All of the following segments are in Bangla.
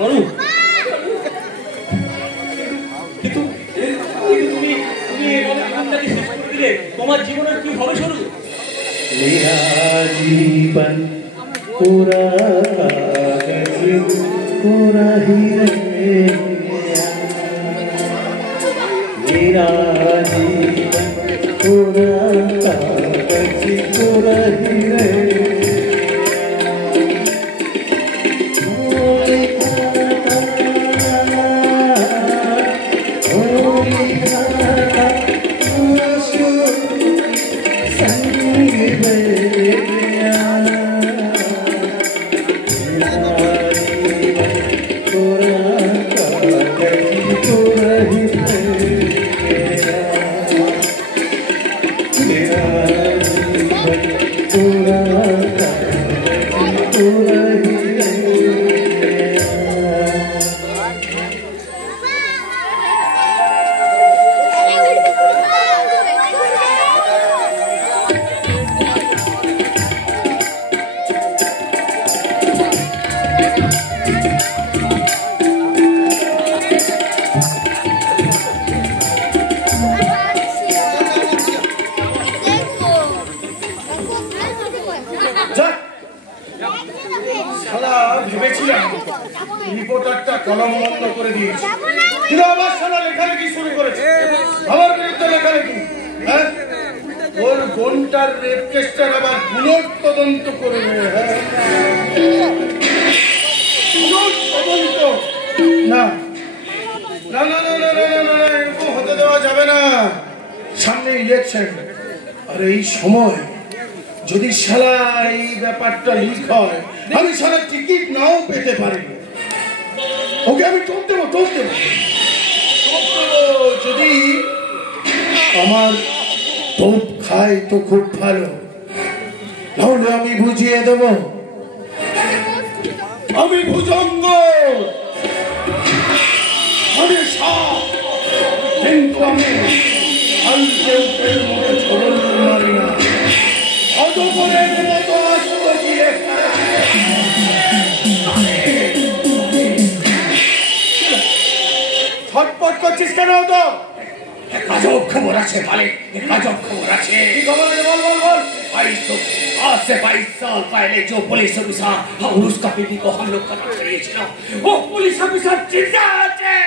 বলু কিন্তু তুমি তোমার জীবনের কি হবে শুরু? मेरा जीवन पूरा पूरा ही रहेगा, मेरा जीवन पूरा पूरा ही रहेगा। সামনে ইলেকশন, আর এই সময় যদি শালা এই ব্যাপারটা লিক হয়, আমি শালা টিকিট নাও পেতে পারি। ওকে আমি টোপ দেবো। যদি আমার টোপ খায় তো খুব ভালো, নাহলে আমি বুঝিয়ে দেব আমি ভুজঙ্গ, আমি সাপ, কিন্তু আমি মারি না। অজগরের মতো আস্ত দিয়ে ছটপট করছিস কেন? তো আজব খবর আছে মালিক, আজব খবর আছে। কি খবর? বল। आज से 22 साल पहले जो पुलिस ऑफिसर और उसका बीवी को हम लोग खत्म कर दिए थे, वो पुलिस ऑफिसर जिंदा है।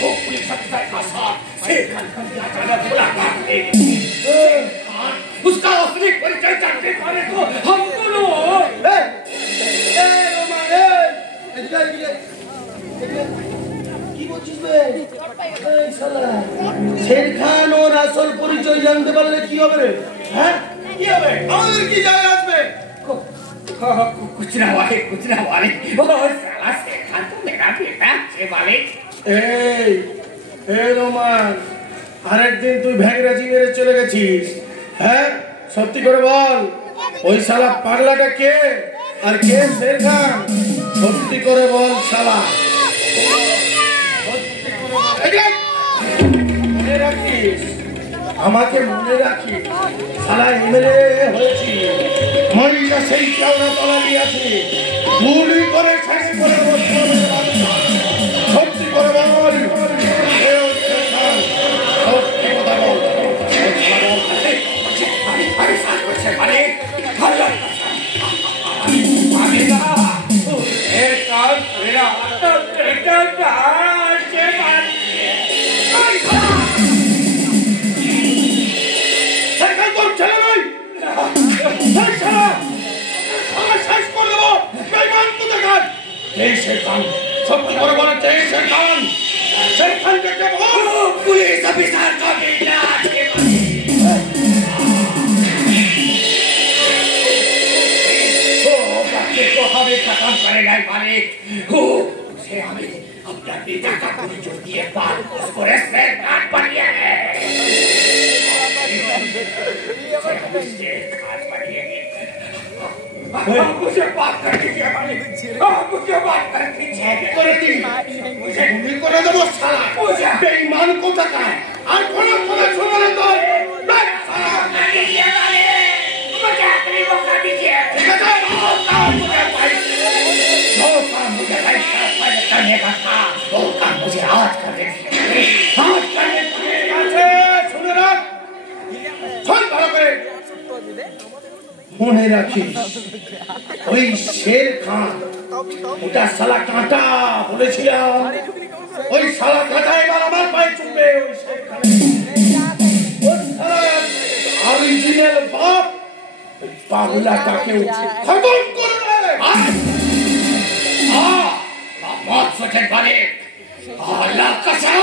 वो पुलिस ऑफिसर का साथ शेर खान का अचानक मुलाकात हुई। उसका असली परिचय जानने वाले तो हम दोनों। शेर खान और আসল পরিচয় জানতে পারলে কি হবে রে? হ্যাঁ কি হবে? আমাদের কি যায় আসবে? कुछ ना वाले वो साला शेर खान तो मेरा बेटा है मालिक। এই রোমান, আরেকদিন তুই ভ্যাংরাজি মেরে চলে গেছিস। হ্যাঁ সত্যি করে বল, ওই শালা পাগলাটা কে আর কে শের খান? সত্যি করে বল শালা। মনে রাখিস, আমাকে মনে রাখিস, শালা এমএলএ হয়েছি, মরিটা সেই কেওড়া তলা দিয়েছি, গুলি করে শেষ করে সত্যি করে বল। पुलिस ऑफिसर को बेटा को हमें खत्म करेगा मालिक। उसे हमें अपना बेटा का परिचय दिए बाद उसको शेर खान बनिए मुझे बात कर दीजिए मालिक, मुझे बात कर दीजिए। मुझे गुली করে দেব শালা, मुझे बेईमान को तका আর কোন কথা শুনবে না তো। मुझे अपनी मौका दीजिए। मुझे মনে রাখিস ওই শের খান ওটা শালা কাঁটা বলেছিলাম, ওই শালা কাঁটা এবার আমার পায়ে চুপবে। ওই শের খানের ওই শালা অরিজিনাল বাপ ওই পাগলাটাকেও খতম করবে। मौत सोचे वाले अल्लाह कसम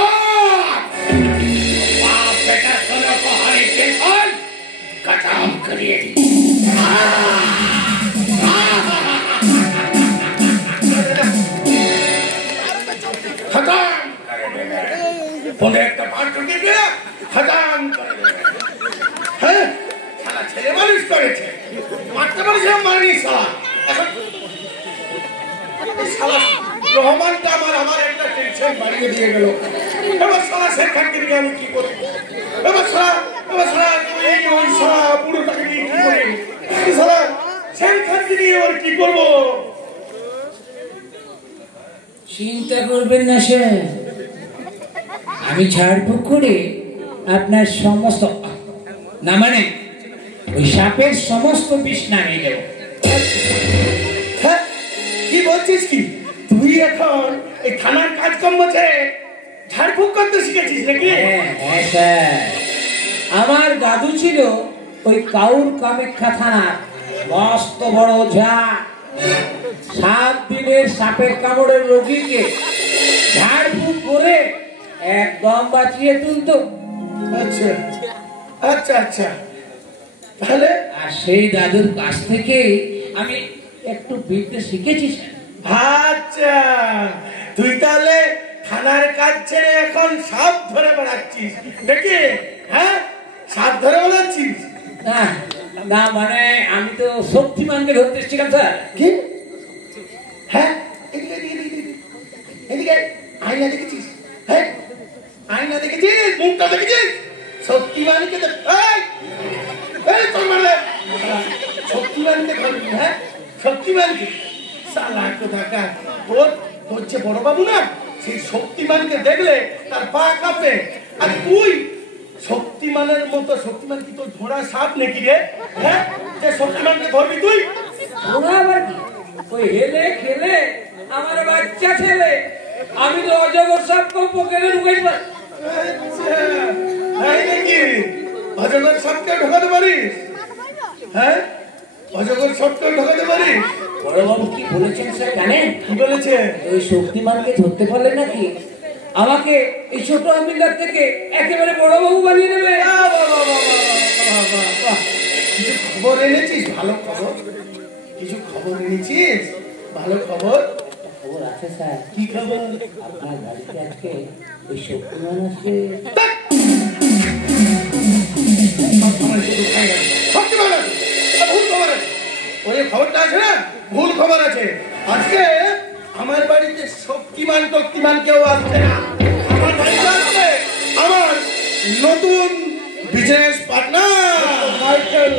बाप बेटा दोनों को हरी बिल्कुल खत्म करिए। खत्म बोले तो बात कर दिया खत्म कर हैं साला ছেলে মানুষ করেছে মারতে পারছে মারনি শালা শালা রহমানটা আমার একটা টেনশন বাড়িয়ে দিয়ে গেল। এবার শালা শেখ খানকে নিয়ে আমি কি করি? এবার শালা ওই শালা পুরোটাকে নিয়ে কি করি? শালা শেখ খানকে নিয়ে ওর কি করবো? চিন্তা করবেন না স্যার, আমি ঝাড়ফুঁক করে আপনার সমস্ত না মানে ওই সাপের সমস্ত বিষ নামিয়ে দেব। হ্যাঁ কি বলছিস কি তুই এখন এই থানার কাজকর্ম ছেড়ে ঝাড়ফুঁক করতে শিখেছিস নাকি? হ্যাঁ স্যার, আমার দাদু ছিল ওই কাউর কামাখ্যা থানার মস্ত বড় ওঝা। 7 দিনের সাপের কামড়ের রোগীকে ঝাড়ফুঁক করে একদম বাঁচিয়ে তুলতো। আচ্ছা আচ্ছা আচ্ছা তাহলে আর সেই দাদুর কাছ থেকে আমি একটু বিদ্যে শিখেছি স্যার। আচ্ছা তুই তাহলে থানার কাজ ছেড়ে এখন সাপ ধরে বেড়াচ্ছিস নাকি? হ্যাঁ সাপ ধরে বেড়াচ্ছিস? না মানে আমি তো শক্তিমানকে ধরতে এসেছিলাম স্যার। কি? হ্যাঁ এদিকে আয়না দেখেছিস? হ্যাঁ আয়না দেখেছিস? মুখটা দেখেছিস? শক্তিমানকে শক্তিমানকে ধরবি? হ্যাঁ শক্তিমানকে সালা কোথাকার তোর যে বড় বাবু না সেই শক্তিমানকে দেখলে তার পা কাঁপে। আর তুই শক্তিমানের মতো, শক্তিমান কি তোর ঘোড়া সাপ নাকি রে? হ্যাঁ যে শক্তিমানকে ধরবি তুই? ওরা আবার কি ওই হেলে খেলে আমার বাচ্চা ছেলে, আমি তো অজগর সাপকে পকেটে ঢুকাইছি। আচ্ছা তাই নাকি? অজগর সাপকে ঢোকাতে পারিস? হ্যাঁ অজগর সাপকে ঢোকাতে পারিস? বড়বাবু কি বলেছেন স্যার জানেন? কি বলেছে? ওই শক্তিমানকে ধরতে পারলে নাকি আমাকে এই ছোট আমিলার থেকে একেবারে বড়বাবু বানিয়ে দেবে। কিছু খবর এনেছিস? ভালো খবর কিছু খবর এনেছিস? ভালো খবর খবর আছে স্যার। কি খবর? আপনার বাড়িতে আজকে ওই শক্তিমান আসবে। শক্তিমান আছে ভুল খবর আছে, ওই খবরটা আছে না ভুল খবর আছে। আজকে আমার বাড়িতে শক্তিমান কেউ আসছে না। আমার বাড়িতে আসছে আমার নতুন বিজনেস পার্টনার মাইকেল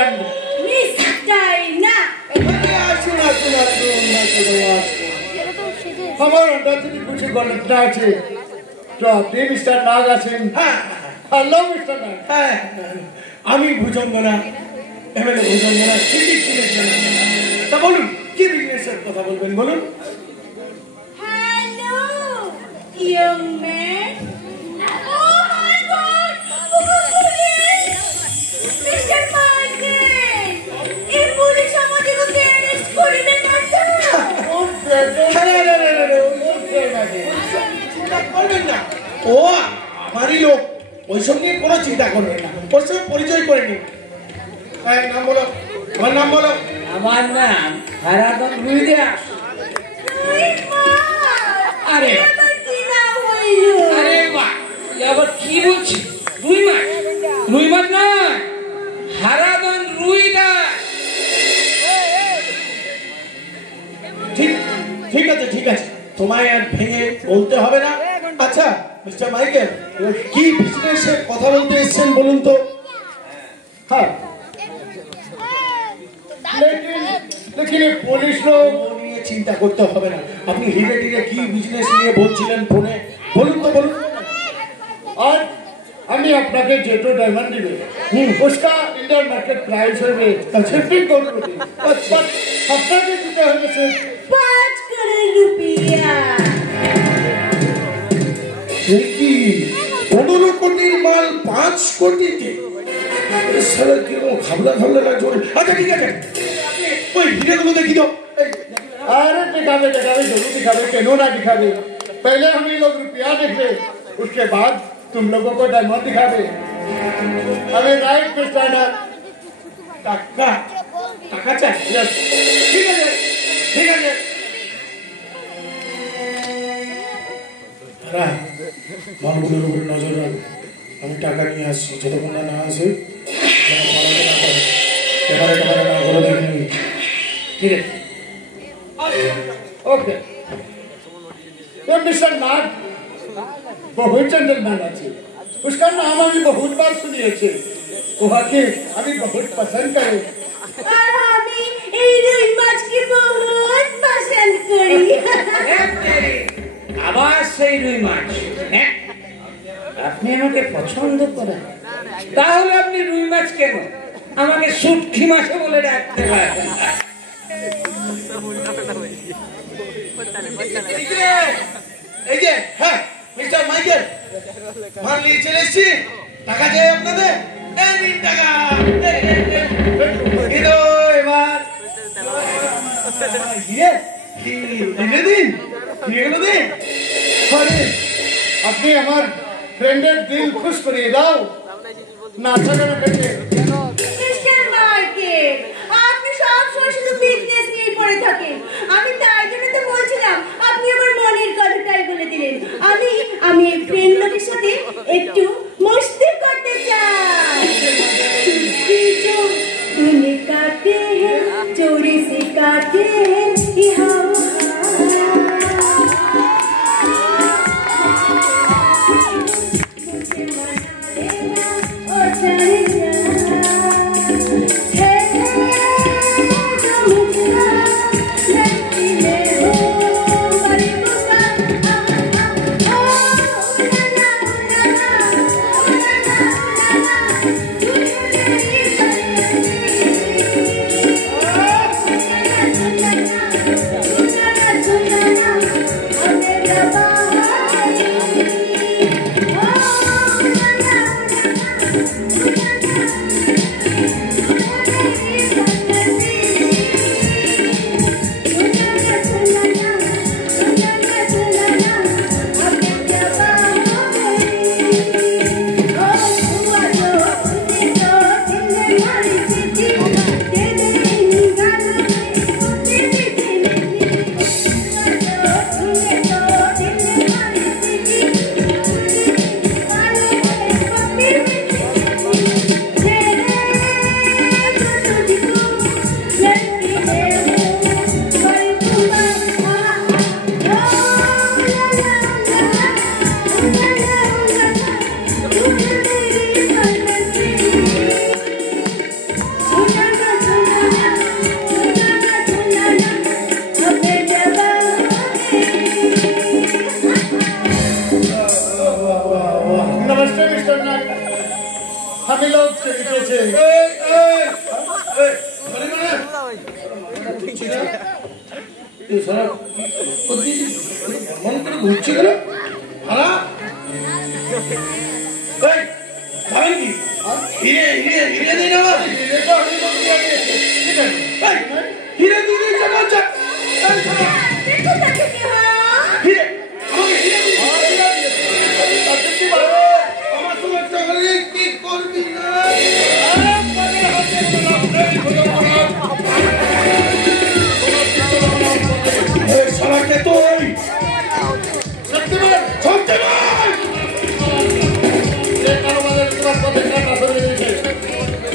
এন্ড আমার আন্দাজে কিছু গণনা আছে তো আপনি মিস্টার নাগ আছেন। হ্যাঁ হ্যালো মিস্টার নাগ। হ্যাঁ আমি ভুজঙ্গনা এমএলএ ভুজঙ্গনা ঠিকই শুনেছেন। তা বলুন কি বিজনেসের কথা বলবেন বলুন। Hello, young man. Oh my God! Mr. Michael! এই পুলিশ আমাদেরকে অ্যারেস্ট করে দেন না। চিন্তা করবেন না, ও আমারই লোক, ওই সঙ্গে কোনো চিন্তা করবেন না। ওর সঙ্গে পরিচয় করে নিন। নাম বলো, তোমার নাম বলো। আমার নাম হারাদন রুইদাস। আরে আরে বাহ, আবার কি বলছি? রুই মাছ না, হারাদন রুইদাস। ঠিক আছে ঠিক আছে, তোমায় আর ভেঙে বলতে হবে না। আচ্ছা মিস্টার মাইকেল, কি বিজনেসের কথা বলতে এসেছেন বলুন তো। হ্যাঁ लेकिन पुलिस लोग নিয়ে চিন্তা করতে হবে না। আপনি হিরে টিরে কি বিজনেস নিয়ে বলছিলেন ফোনে, বলুন তো বলুন। আর আমি আমি আপনাকে যেটো ডায়মন্ড দিবে उसका इंडियन मार्केट प्राइस है 15 करोड़ रुपए पर আপনাকে দিতে হবে सिर्फ 5 करोड़ रुपया কি 15 কোটির মাল 5 কোটিতে সারা কি খাবলা খাবলা লাগছে। আচ্ছা ঠিক আছে, ওই হিরেগুলো দেখি তো। अरे दिखावे दिखावे जरूर दिखावे क्यों ना दिखावे। पहले हम ये लोग रुपया देख ले, उसके बाद तुम लोगों को डायमंड दिखावे। हमें राइट पे जाना। টাকা টাকা চাই? ঠিক আছে ঠিক আছে। হ্যাঁ, মালগুলোর উপরে নজর রাখ। আমি টাকা নিয়ে আসছি, যতক্ষণ না আসে এবারে না করে দেখি। ঠিক আছে ओके तो मिस्टर नाग बहुत जेंटलमैन আছে उसका नाम আমি बहुत बार सुनिए छे ওকে আমি बहुत पसंद करे আর আমি এই রুই মাছকে বহুত পছন্দ করি আবার সেই রুই মাছ। হ্যাঁ, আপনি আমাকে পছন্দ করেন, তাহলে আপনি রুই মাছ কেন আমাকে শুটকি মাছ বলে ডাকতে পারেন। এই যে হ্যাঁ মিস্টার মাইকেল, মাল নিয়ে চলে এসেছি। টাকা চাই আপনাদের? এই নিন টাকা। এলো এবার হিরে হিরে দিন, হিরেগুলো দিন। আরে আপনি আমার ফ্রেন্ডের দিল খুশ করিয়ে দাও না থাকার কাছে মিস্টার মার্কেট আপনি সব সময় শুধু বিজনেস নিয়ে পড়ে থাকেন। আমি তাই জন্য তো বলছিলাম, আপনি আমার মনের কথাটাই বলে দিলেন। আমি এই ফ্রেন্ড লোকের সাথে একটু মস্তি করতে চাই। चुपके जो दिन काटे हैं चोरी से काटे हैं ये हवा। मुझे मना लेना और चले जाना है जो मुझका लड़की में हो बड़ी मुझका ओ ना ना ना नमस्ते मिस्टर नाग हम लोग चलते थे ঘুরছে কেন? হিরে হিরে হিরে দিন আমার হিরে দিন देखो ताके के हां হিরে আমাকে হিরে দিন। আমার তো একটা করে কি করবি না? সারাকে তুই शक्तिमान শক্তিমান যে কারণে তোমার পথে কাটা সরিয়ে দিয়েছে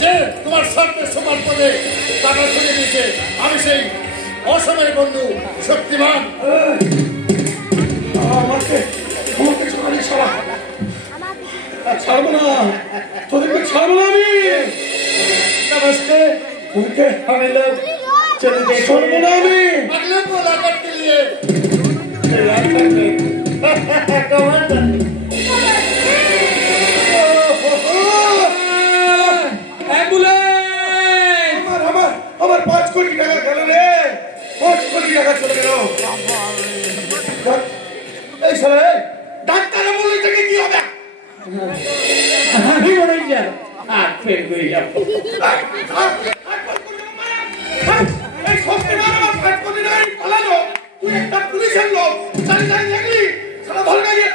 যে তোমার সাথে সমান পদে কাটা সরিয়ে দিয়েছে আমি সেই অসময়ের বন্ধু শক্তিমান আমাকে আমাকে ছাড়ি ছাড়া ছাড়বো না, তোদেরকে ছাড়বো না আমি। नमस्ते তোদেরকে हम लोग चले गए ছাড়বো না আমি। अगले मुलाकात के लिए तैयार करते कमांडर কোটি টাকা চলে গেল। এই শালা ডাক্তার বলে থেকে কি হবে? আমি মরে যাব, হাত ফেল করে যাব। এই সস্তিবার আমার 5 কোটি টাকা পালালো, তুই একটা পুলিশের লোক, চালি চালি লাগলি, শালা ধরে গিয়ে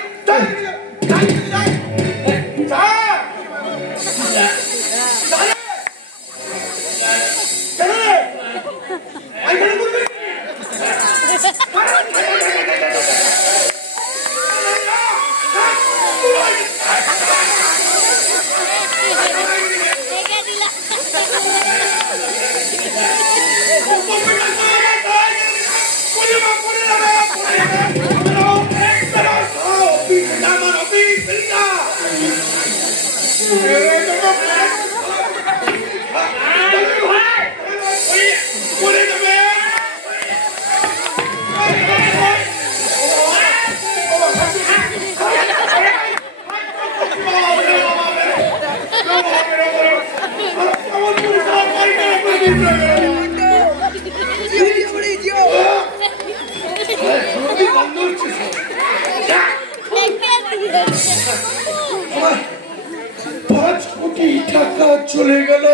চলে গেল।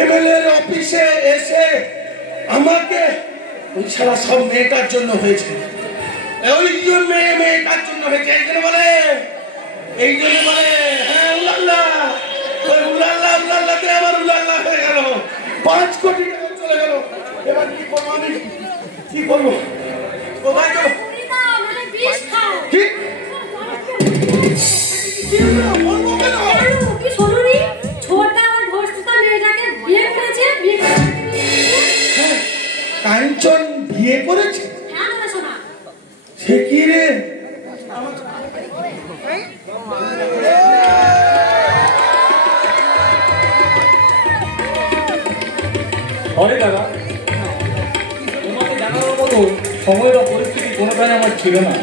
এমএলএর অফিসে এসে আমাকে ওই সারা সব মেয়েটার জন্য হয়েছে, ওই মেয়েটার জন্য হয়েছে, এই জন্য বলে হ্যাঁ উল্লাল্লা, ওই উল্লাল্লাতে আমার উল্লাল্লা হয়ে গেল, 5 কোটি টাকা চলে গেল। এবার কি করবো আমি, কি করবো, কোথায় যাবো? কাঞ্চন বিয়ে করেছে? সে কি রে? অরে দাদা, তোমাকে জানানোর মতো সময় বা পরিস্থিতি কোনোটাই আমার ছিল না,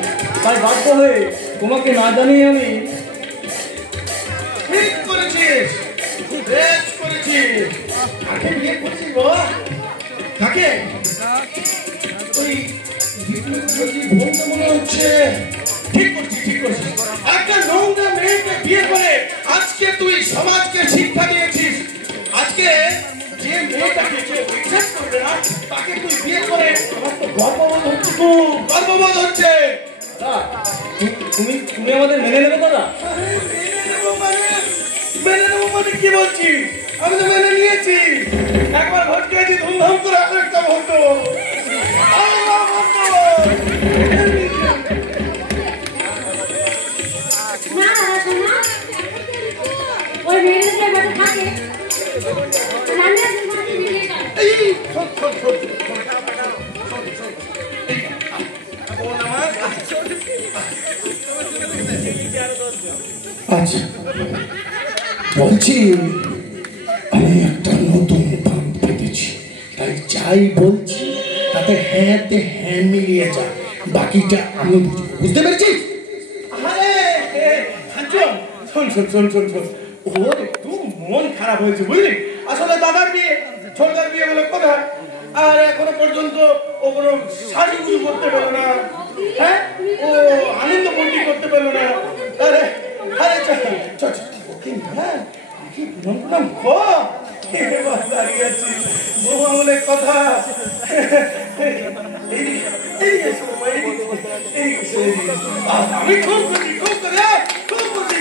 তাই বাধ্য হয়ে তোমাকে না জানিয়ে আমি। ঠিক করেছিস, বেশ করেছিস। কাকে বিয়ে করছিস বাবা? কাকে? ওই বলতে মনে হচ্ছে। ঠিক করছিস। একটা নোংরা মেয়েকে বিয়ে করে আজকে তুই সমাজকে শিক্ষা দিয়েছিস। আজকে যে মেয়েটাকে যে বিশ্বাস করবে না তাকে তুই বিয়ে করে আমার তো গর্ববোধ হচ্ছে, খুব গর্ববোধ হচ্ছে। তুমি আমাদের মেনে নেবে দাদা? মেনে নেবো মানে কি বলছিস? আমি তো মেনে নিয়েছি, একবার ভোট খেয়েছি, ধুমধাম করে আরেকটা ভোট দেবো। আচ্ছা বলছি, আমি একটা নতুন পাম্প পেতেছি, তাই যাই বলছি তাতে হ্যাঁ মিলিয়ে যা, বাকিটা আমি বুঝতে পেরেছি। শোন, ওর একটু মন খারাপ হয়েছে বুঝলি। আসলে দাদার বিয়ে, ছোটদার বিয়ে বলে কথা, আর এখনো পর্যন্ত ও কোনো শাড়ি পুজো করতে পারলো না, হ্যাঁ ও আনন্দ পূর্তি করতে পারলো না। আরে চল ওকে না কি নাম দাঁড়িয়ে আছি, বউ আমলের কথা। আমি খুব খুশি, খুব খুশি।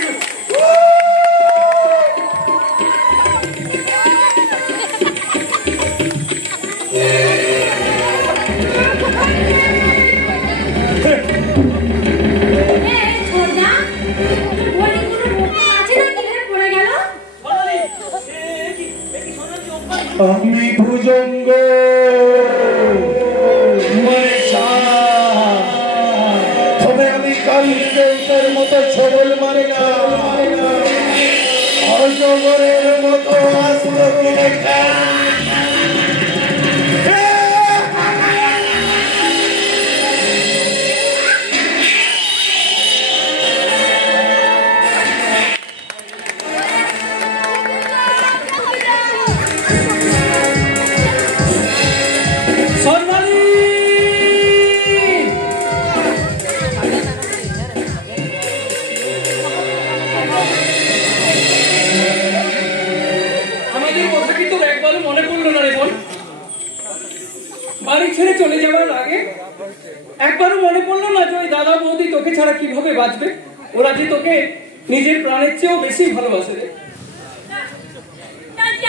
আমি ভুজঙ্গ তবে আমি কালকের মতো ছবল মারে না, অজগরের মতো আসলো দেখা। বাড়ি ছেড়ে চলে যাওয়ার আগে একবারও মনে পড়লো না যে ওই দাদা বৌদি তোকে ছাড়া কিভাবে বাঁচবে? ওরা যে তোকে নিজের প্রাণের চেয়েও বেশি ভালোবাসে রে।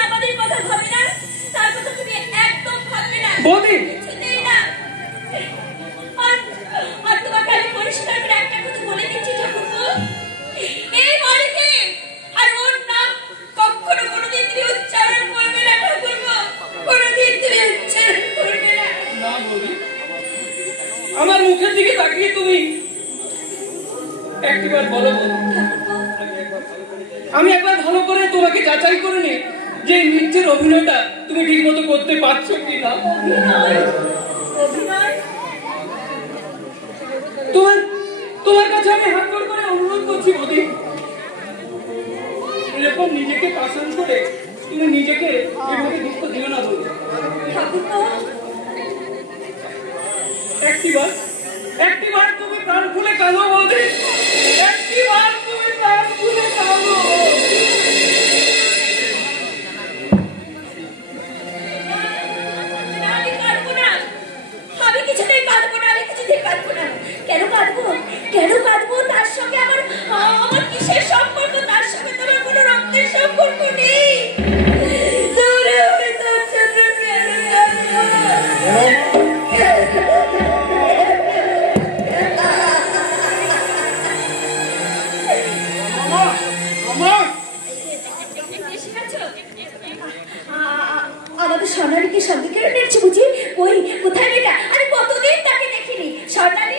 আমাদের কথা ভাবে না, তার কথা তুমি একদম ভাববে না বৌদি। আর তোমাকে আমি পরিষ্কার করে একটা কথা বলে দিচ্ছি ঠাকুরপো, এই বাড়িতে আর ওর নাম কখনো কোনোদিন তুমি উচ্চারণ করবে না ঠাকুরপো, কোনোদিন তুমি উচ্চারণ করবে না। না বৌদি, আমার মুখের দিকে তাকিয়ে তুমি একবার বলো আমি একবার ভালো করে তোমাকে যাচাই করে নি যে নৃত্যের অভিনয়টা তুমি ঠিক মতো করতে পারছো কি না। তোমার কাছে আমি হাত জোড় করে অনুরোধ করছি বৌদি, এরকম নিজেকে পাশান করে তুমি নিজেকে এভাবে দুঃখ দিও না বৌদি। একটিবার তুমি প্রাণ খুলে কাঁদো বৌদি, একটিবার তুমি প্রাণ খুলে কাঁদো। আমি কিছুতেই কাঁদবো না, আমি কিছুতেই কাঁদবো না। কেন কাঁদবো? কেন কাঁদবো? তার সঙ্গে আমার কিসের সম্পর্ক? তার সঙ্গে তোমার কোনো রক্তের সম্পর্ক নেই। আমাদের সোনালীকে শব্দ কেড়ে নিচ্ছে বুঝি? ওই কোথায় মেয়েটা? আমি কতদিন তাকে দেখিনি। সোনালী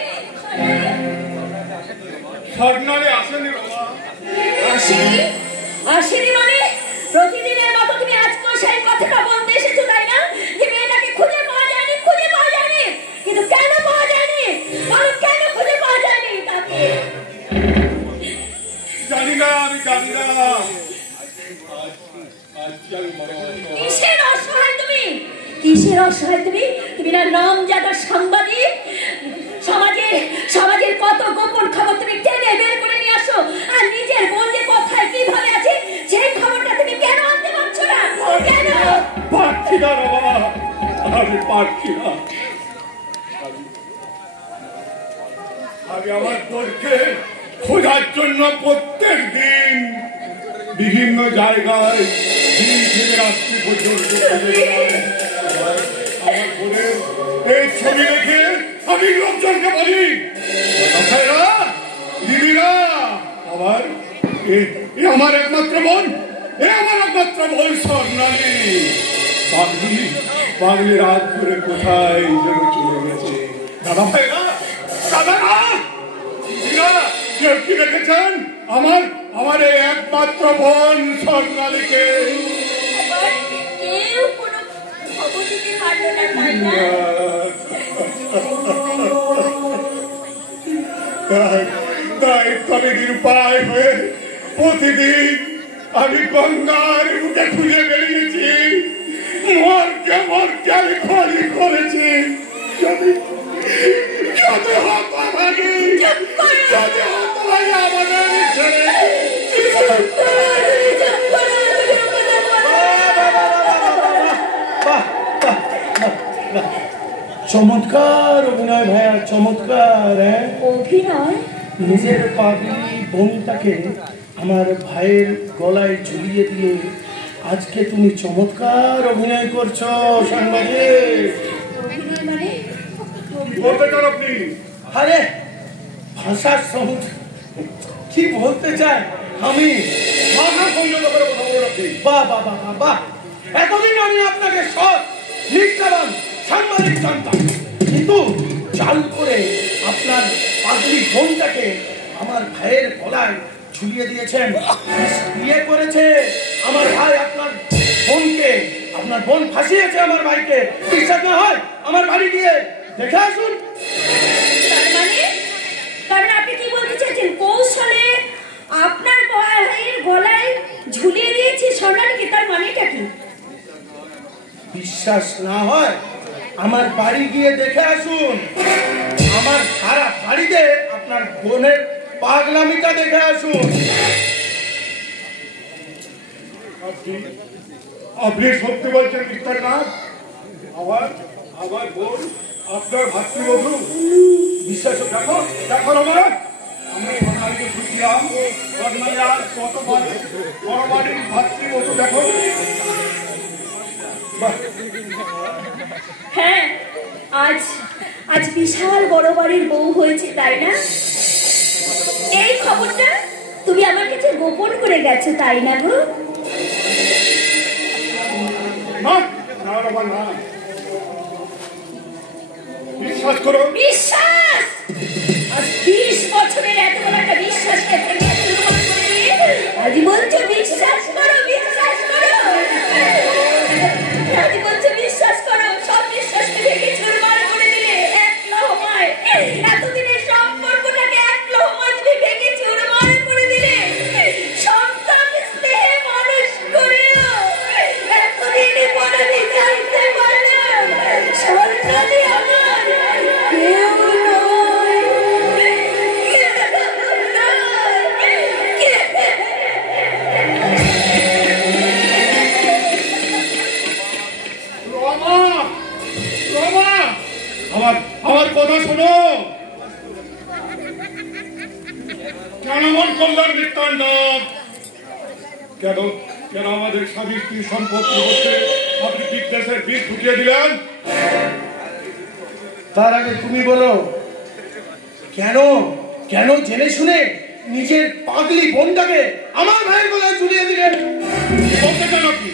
আসেনি বাবা। আসেনি মানে? প্রতিদিনের মতো তুমি আজকেও সেই কথাটা বলতে এসেছো তাই না? যে মেয়েটাকে খুঁজে পাওয়া যায়নি, খুঁজে পাওয়া যায়নি। কিন্তু কেন পাওয়া যায়নি? বলো কেন খুঁজে পাওয়া যায়নি তাকে? জানি না, আমি জানি না। কিসের অসহায় তুমি? কিসের অসহায় তুমি? তুমি না নামজাদা সাংবাদিক। সমাজের কত গোপন খবর তুমি টেনে বের করে নিয়ে আসো, আর নিজের বোন যে কোথায় কিভাবে আছে সেই খবরটা তুমি কেন আনতে পারছো না? কেন? পারছি না বাবা, আমি পারছি না। আমি আমার বোনকে খোঁজার জন্য প্রত্যেক দিন বিভিন্ন জায়গায় দিন থেকে রাত্রি পর্যন্ত আমার বোনের এই ছবি দেখে আমি লোকজনকে বলি, দিদিরা আমার একমাত্র বোন, আমার একমাত্র বোন স্বর্ণালী। পাগলি রাত করে কোথায় যেন চলে গেছে। দাদা ভাইরা, দাদারা, দিদিরা, কেউ কি দেখেছেন আমার এই একমাত্র বোন স্বর্ণালীকে? কেউ কোনো খবর দিতে পারলো না তাই না? তাই তবে নিরুপায় হয়ে প্রতিদিন আমি গঙ্গার বুকে খুঁজে বেরিয়েছি, মরকে আমি খড়ি করেছি। যদি হতভাগী আমাদের ছেড়ে চমৎকার অভিনয় ভাইয়া, চমৎকার। অভিনয়? নিজের পাগলি বোনটাকে আমার ভাইয়ের গলায় ঝুলিয়ে দিয়ে আজকে তুমি চমৎকার অভিনয় করছো সাংবাদিক। অভিনয় মানে? বলতে চান আপনি? আরে ভাষার সহজ কি বলতে চাই আমি, ভাষা সংযত করে কথা বলুন আপনি। বাহ বাহ বাহ বাহ, এতদিন আমি আপনাকে সৎ নিষ্ঠাবান সাংবাদিক জানতাম, কিন্তু চাল করে আপনার পাগলি বোনটাকে আমার ভাইয়ের গলায় ঝুলিয়ে দিয়েছেন। বিয়ে করেছে আমার ভাই আপনার বোনকে, আপনার বোন ফাঁসিয়েছে আমার ভাইকে। বিশ্বাস না হয় আমার বাড়ি গিয়ে দেখে আসুন। তার মানে আপনি কি বলতে চাইছেন? কৌশলে আপনার ভাইয়ের গলায় ঝুলিয়ে দিয়েছে সোনালীকে, তার মানেটা কি? বিশ্বাস না হয় আমার বাড়ি গিয়ে দেখে আসুন। আমার সারা বাড়িতে আপনার বোনের পাগলামিটা দেখে আসুন। আপনি সত্যি বলছেন মিস্টার নাথ? আমার বোন আপনার ভাতৃবধূ বিশ্বাস দেখো দেখো রমা আমরা সকালকে খুঁজছিলাম বদমাইয়ার কত বড় বাড়ির ভাতৃবধূ দেখো হ্যাঁ আজ আজ বিশাল বড় বাড়ির বউ হয়েছে তাই না? এই খবরটা তুমি আমার কাছে গোপন করে গেছো তাই না গো? না না রমা না বিশ্বাস করো বিশ্বাস আজ 20 বছরের এত বড় একটা বিশ্বাসকে ভেঙে চুরমার করে দিয়ে আজ বলছো বিশ্বাস করো আজ বলছো বিশ্বাস করো সব বিশ্বাসকে ভেঙে চুরমার করে দিলে এক লহমায় এতদিনের সম্পর্কটাকে এক লহমায় তুমি ভেঙে চুরমার করে দিলে সন্তান স্নেহে মানুষ করেও এতদিন পরে যাইতে পারলাম সন্তানে আমার কেউ আমার কথা শোনো কেন মন করলাম বৃত্তান্ত কেন কেন আমাদের স্বামী স্ত্রী সম্পত্তি হচ্ছে আপনি বিদ্বেষের বীজ ফুটিয়ে দিলেন তার আগে তুমি বলো কেন কেন জেনে শুনে নিজের পাগলি বোনটাকে আমার ভাইয়ের গলায় ঝুলিয়ে দিলেন? বলতে কেন কি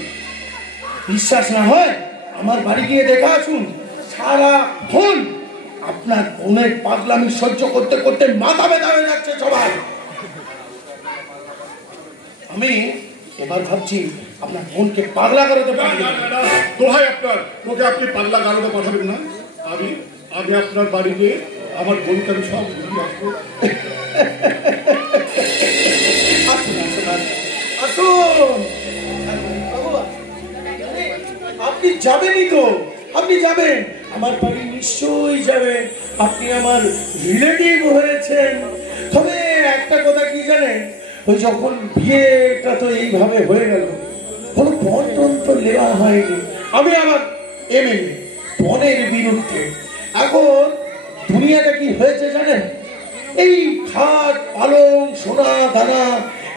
বিশ্বাস না হয় আমার বাড়ি গিয়ে দেখা আসুন। সারা ফোন আপনার বোনের পাগলামি সহ্য করতে করতে মাথা ব্যথা হয়ে যাচ্ছে সবাই। আমি এবার ভাবছি আপনার বোনকে পাগলা গারদে পাঠাবেন। দোহাই আপনার ওকে আপনি পাগলা গারদে পাঠাবেন না। আমি আমি আপনার বাড়ি গিয়ে আমার বোনকে আমি সব ঘুরিয়ে আসবো। আসুন আসুন আপনি যাবেনই তো, আপনি যাবেন আমার বাড়ি নিশ্চয়ই যাবেন। আপনি আমার রিলেটিভ হয়েছেন। তবে একটা কথা কি জানেন, ওই যখন বিয়েটা তো এইভাবে হয়ে গেল, কোনো বন্টন তো নেওয়া হয়নি। আমি আমার এমএলএ বনের বিরুদ্ধে। এখন দুনিয়াটা কি হয়েছে জানেন, এই খাট পালং সোনা দানা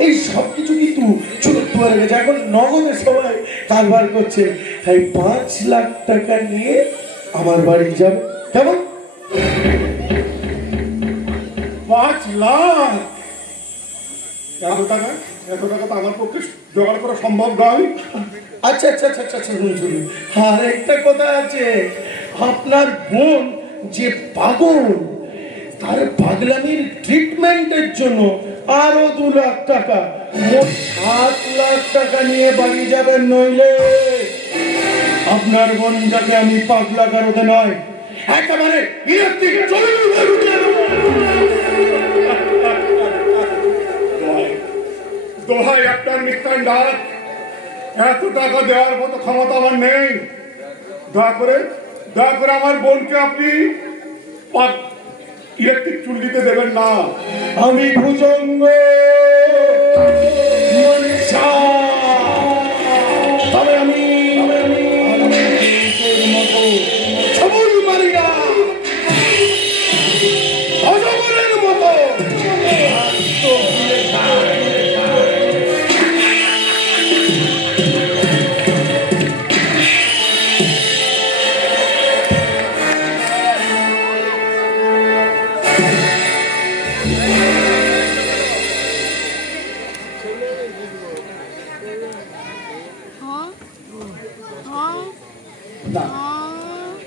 এই সব কিছু কিন্তু চোখের দুয়ারে গেছে। এখন নগদে সবাই কারবার করছে। তাই 5 লাখ টাকা নিয়ে আমার বাড়ি যাবে। কেমন? 5 লাখ? এত টাকা তো আমার পক্ষে জোগাড় করা সম্ভব নয়। আচ্ছা আচ্ছা আচ্ছা আচ্ছা শুনুন, আর একটা কথা আছে, আপনার বোন যে পাগল, তার পাগলামির ট্রিটমেন্টের জন্য আরো 2 লাখ টাকা, মোট 7 লাখ টাকা নিয়ে বাড়ি যাবেন। নইলে আপনার বোনটাকে আমি পাগলা গারদে নয়, একেবারে ইলেকট্রিকে চলে দোহাই আপনার মিথ্যান ডাক, এত টাকা দেওয়ার মতো ক্ষমতা আমার নেই। দয়া করে আমার বোনকে আপনি ইলেকট্রিক চুল্লিতে দেবেন না। আমি ভুজঙ্গ তবে আমি মতো ছবল মারি না, অজগরের মতো।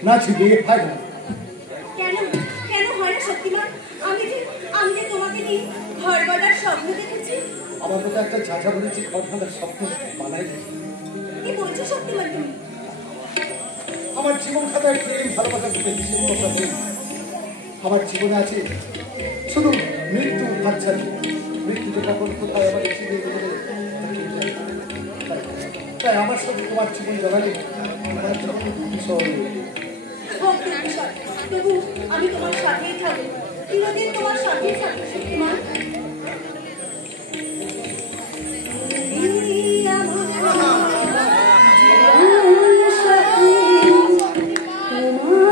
না ছিড়ে হয় না। কেন কেন হয় না শক্তিমান? আমি যে তোমাকে নিয়ে ঘর বাঁধার স্বপ্ন দেখেছি। আমার মতো একটা ঝাঁঝা বলেছি ঘর বাঁধার স্বপ্ন বানাই দিয়েছি। কি বলছো শক্তিমান তুমি? আমার জীবন খাতায় প্রেম ভালোবাসা থেকে হিসেব কথা নেই। আমার জীবনে আছে শুধু মৃত্যু হাতছাড়ি। মৃত্যুতে কখন কোথায় আমার এসে দিয়ে দেবে তাই আমার সাথে তোমার জীবন জ্বালালে আমার জীবন বিষয়। তবু আমি তোমার সাথেই থাকবো, চিরদিন তোমার সাথেই থাকবো শক্তিমান। তোমার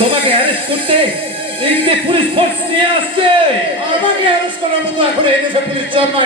তোমাকে অ্যারেস্ট করতে এই যে পুলিশ ফোর্স নিয়ে আসছে। আমাকে অ্যারেস্ট করার মতো এখন এই দেশে পুলিশ চান নাই।